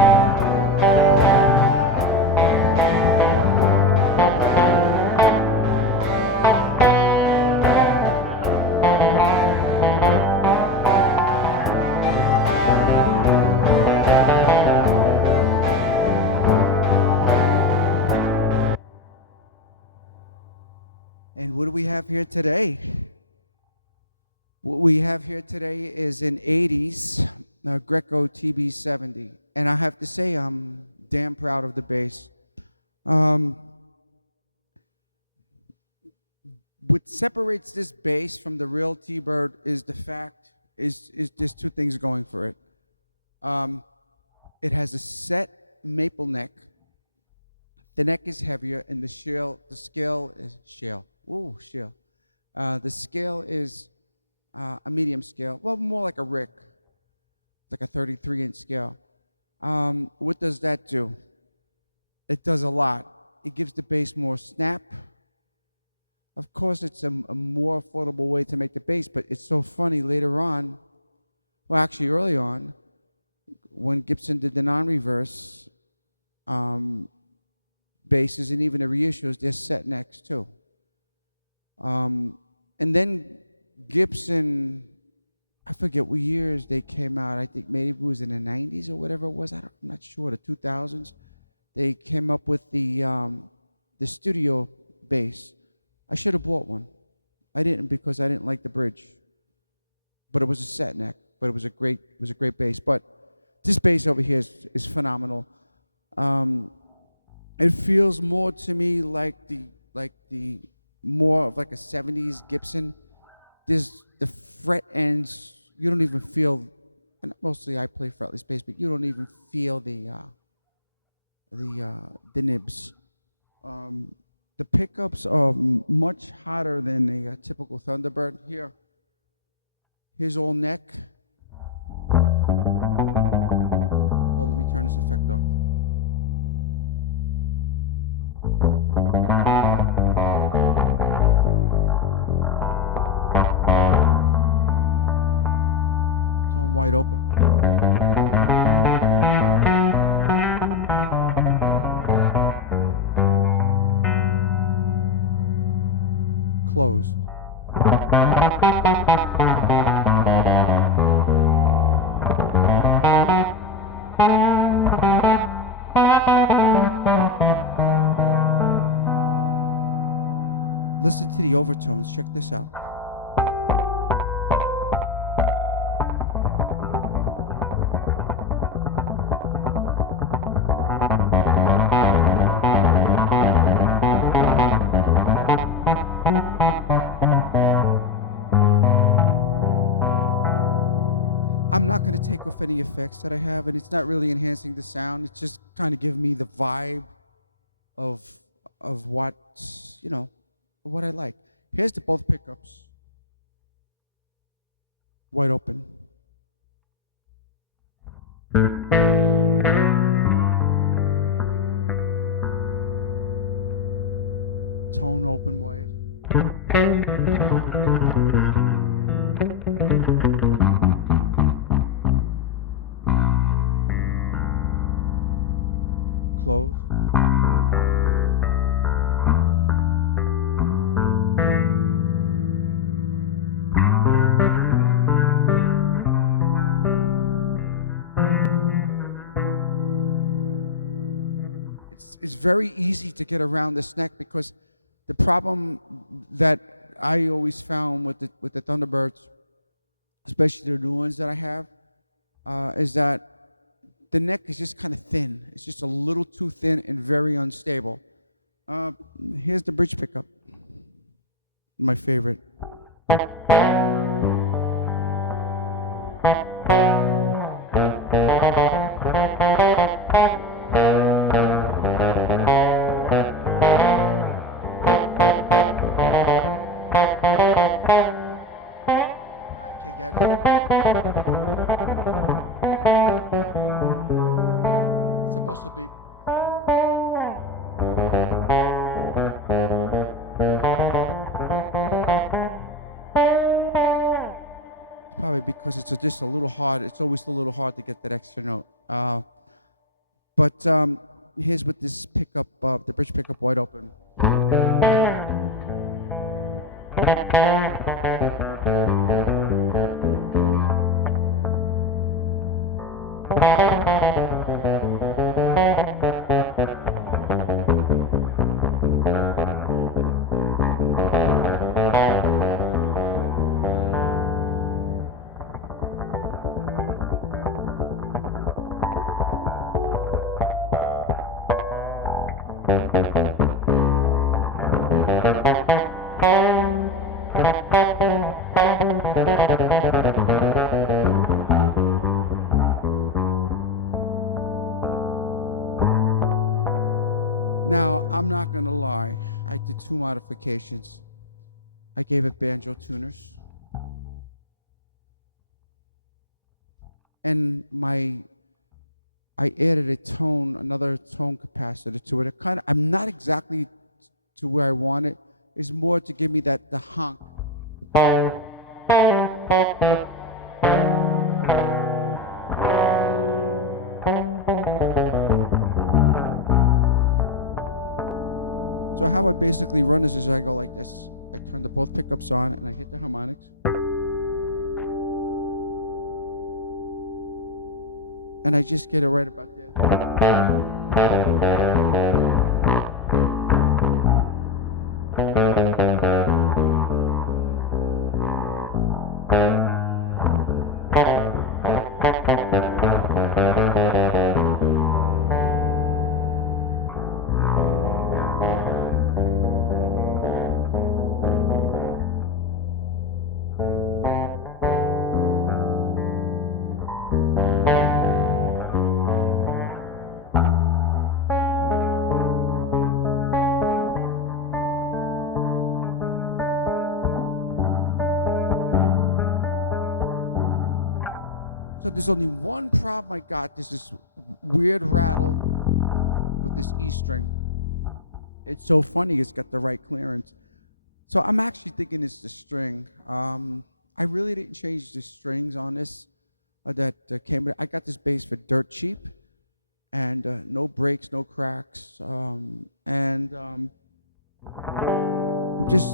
And what do we have here today? What we have here today is an 80s Greco TB70. And I have to say, I'm damn proud of the bass. Um, what separates this bass from the real T-Bird is the fact is there's two things going for it. It has a set maple neck. The neck is heavier, and the scale is shale. Ooh, shale. The scale is a medium scale, well, more like a Rick, like a 33-inch scale. What does that do? It does a lot. It gives the bass more snap. Of course, it's a more affordable way to make the bass, but it's so funny later on, well, actually early on, when Gibson did the non-reverse basses and even the reissues, there's set necks too. And then Gibson, I forget what years they came out. I think maybe it was in the 90s or whatever it was. I'm not sure, the 2000s. They came up with the studio bass. I should have bought one. I didn't because I didn't like the bridge. But it was a set neck. But it was a great bass. But this bass over here is phenomenal. It feels more to me like the more of like a 70s Gibson. There's the fret ends. You don't even feel. Mostly I play fretless bass, but you don't even feel the nibs. The pickups are much hotter than a typical Thunderbird. Here's all neck. What I like. Here's the both pickups. Wide open. Tone open around this neck because the problem that I always found with the Thunderbirds, especially the new ones that I have, is that the neck is just kind of thin. It's just a little too thin and very unstable. Here's the bridge pickup, my favorite. But here's what this pickup, the bridge pickup wide open. Now, I'm not going to lie. I did two modifications. I gave it banjo tuners, and I added another tone capacitor to it. I'm not exactly to where I want it. It's more to give me the honk. So how it basically runs is I go like this. I put the both pickups on and I hit the harmonics. And I just get it right about there's only one problem I got. There's this weird rattle with this E string. It's so funny. It's got the right clearance. So I'm actually thinking it's the string. I really didn't change the strings on this. That came. I got this bass for dirt cheap, and no breaks, no cracks, and just.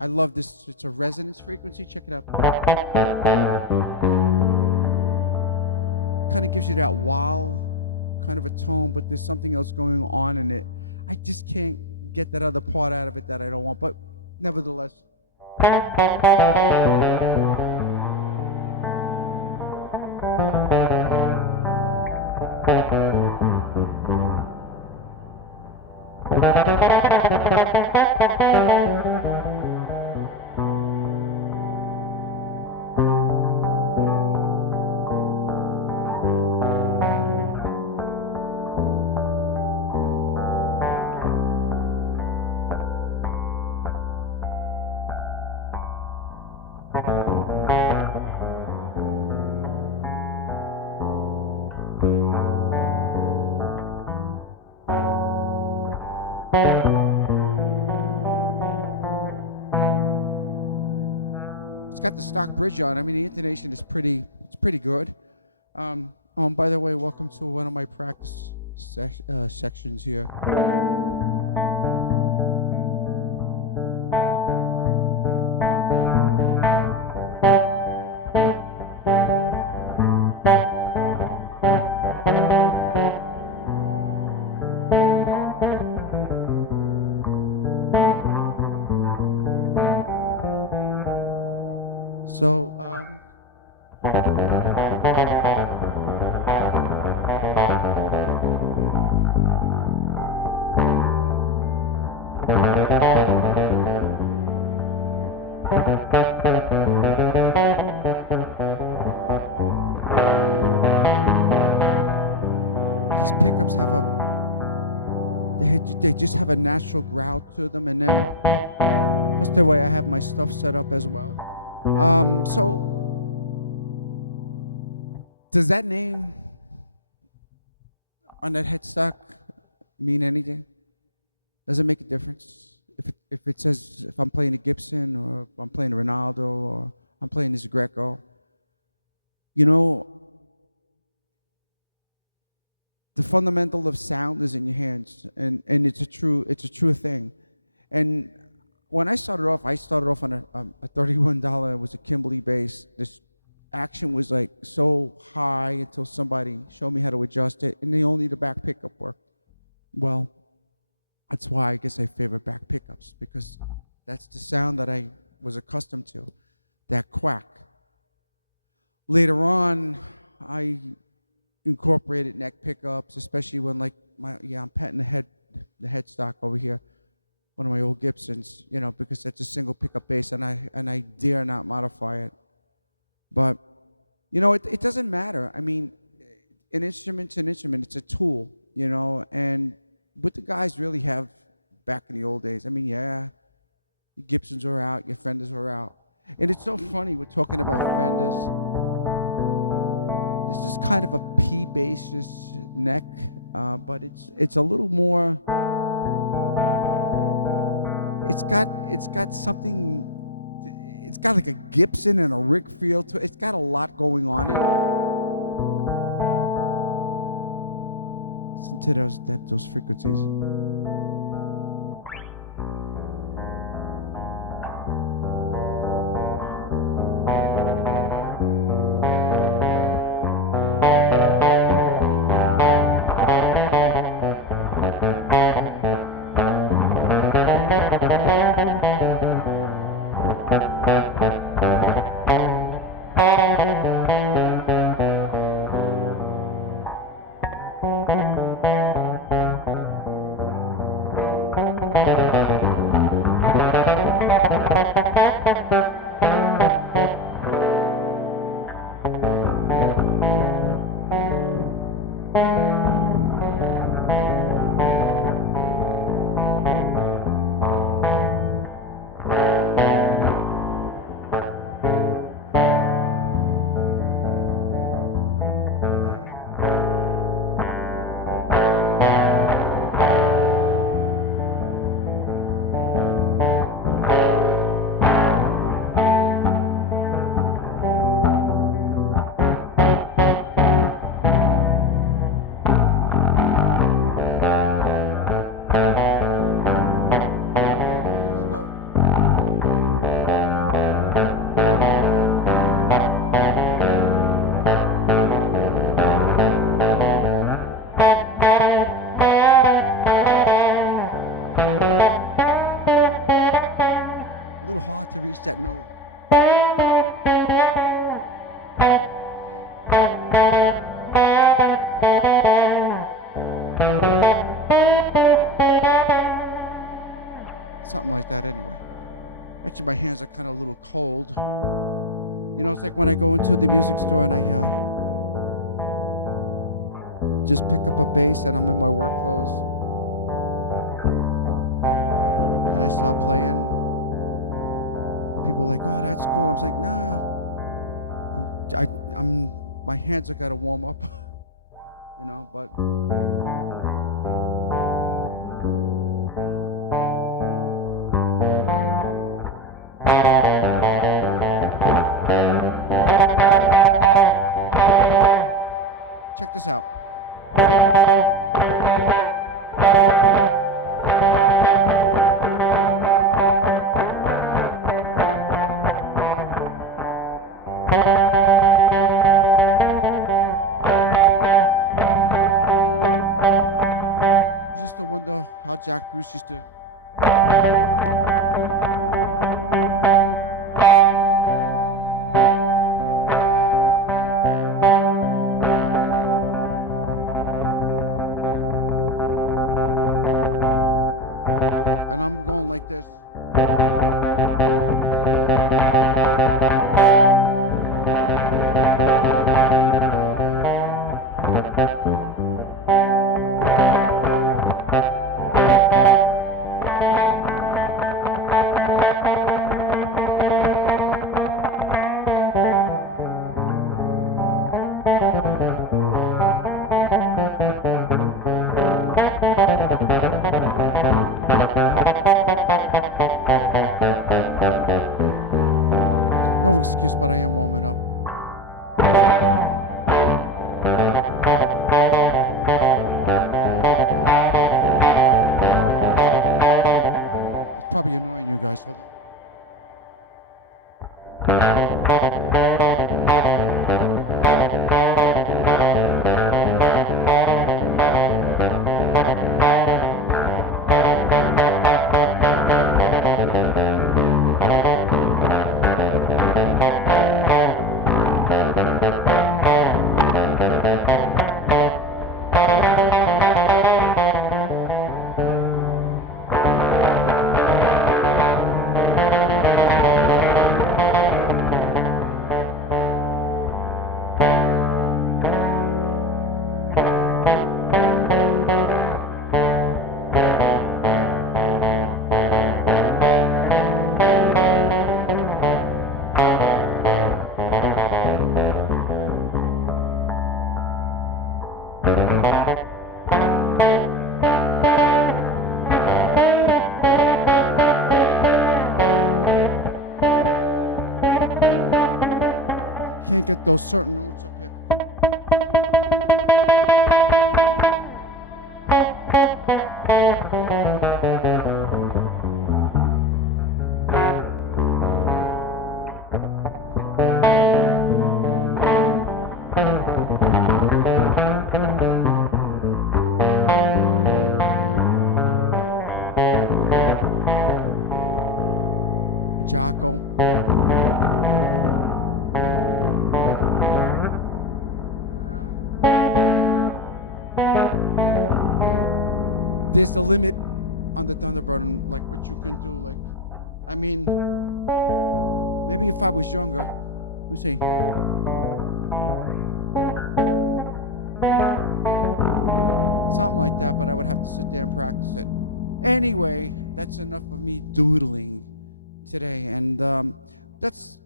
I love this. It's a resonance frequency. Check it out. Kind of gives you that wow kind of a tone, but there's something else going on in it. I just can't get that other part out of it that I don't want, but nevertheless. Pretty good. By the way, welcome to one of my practice sections here. They just have a natural ground to them, and then that's the way I have my stuff set up as well. So does that name on that headstock mean anything? Does it make a difference? If it says if I'm playing a Gibson or if I'm playing Ronaldo or I'm playing this Greco, you know, the fundamental of sound is in your hands, and it's a true thing. And when I started off on a $31. It was a Kimberly bass. This action was like so high until somebody showed me how to adjust it, and they only the back pickup worked. Well, that's why I guess I favor back pickups because that's the sound that I was accustomed to, that quack. Later on, I incorporated neck pickups, especially when I'm patting the headstock over here, one of my old Gibsons, because that's a single pickup bass, and I dare not modify it. But it doesn't matter. I mean, an instrument's an instrument. It's a tool, and what the guys really have back in the old days. I mean, yeah, your Gibsons are out, your Fenders are out. And it's so funny we're talking about this is kind of a P basis neck, but it's a little more. It's got something. It's got like a Gibson and a Rick feel to it. It's got a lot going on. Listen to those frequencies.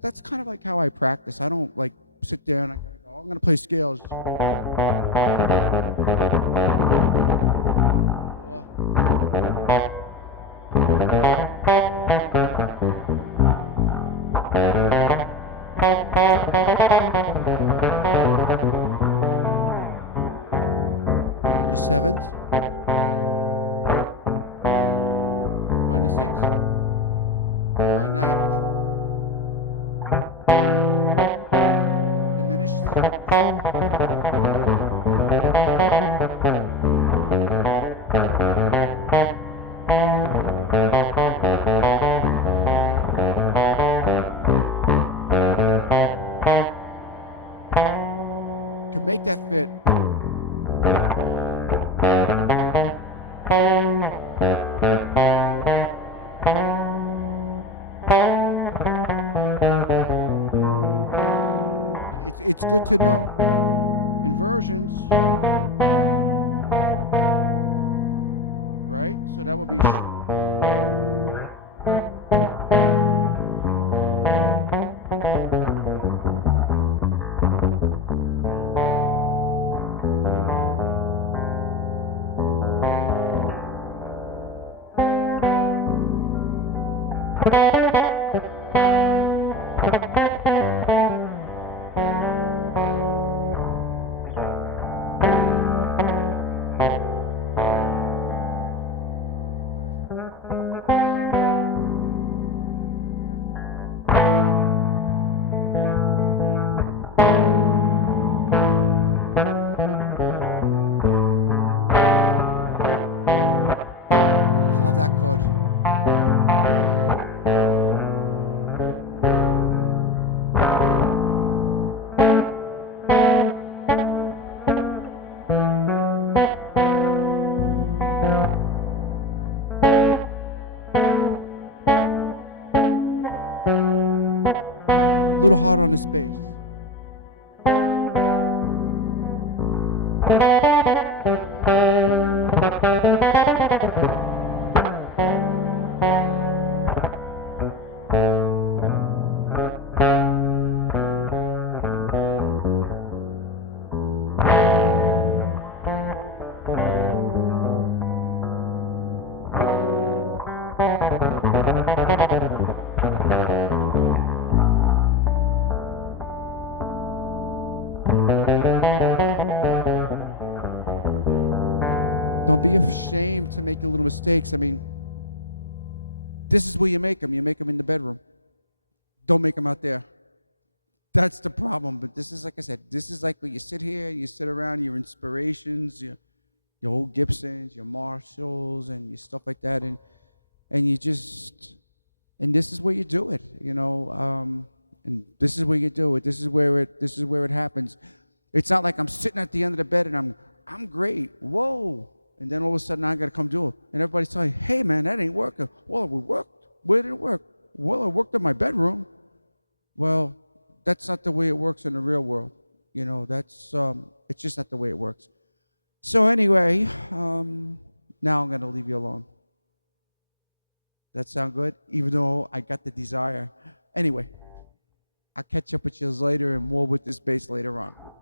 That's kind of like how I practice. I don't like sit down and I'm going to play scales. Don't be ashamed to make the little mistakes. I mean, this is where you make them. You make them in the bedroom. Don't make them out there. That's the problem. But this is, like I said, this is like when you sit here, you sit around your inspirations, your old Gibsons, your Marshalls, and your stuff like that, and you just, and this is where you do it. This is where you do it. This is where it happens. It's not like I'm sitting at the end of the bed and I'm great. Whoa. And then all of a sudden I got to come do it. And everybody's telling me, hey, man, that ain't working. Well, it worked. Where did it work? Well, it worked in my bedroom. Well, that's not the way it works in the real world. It's just not the way it works. So anyway, now I'm going to leave you alone. That sound good? Even though I got the desire. Anyway, I'll catch up with you later and more with this bass later on.